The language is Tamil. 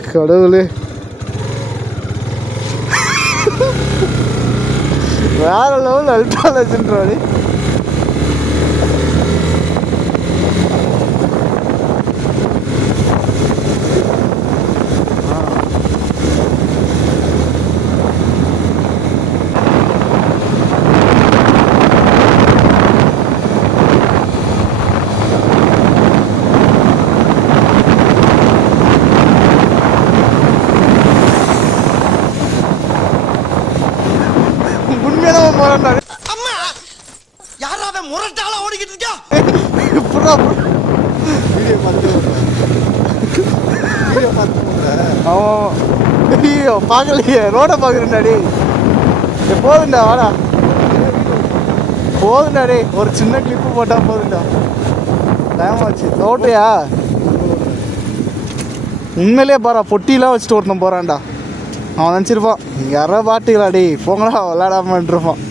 கடவுளே, வேற லெவல் அல்ட்ராலஜின்றாடி. ஐயோ பார்க்கலையே, ரோட பார்க்குறேன்டாடி. போதுண்டா, வாடா போதுண்டாடி. ஒரு சின்ன கிளிப்பு போட்டால் போதுண்டா. டைம் ஆச்சு. தோட்டையா உண்மையிலே பாரா, பொட்டிலாம் வச்சுட்டு ஒருத்தன் போகிறான்டா. அவன் நினச்சிருப்பான் யாரோ பாட்டுக்கலாடி போங்களா விளாடாமன்ருப்பான்.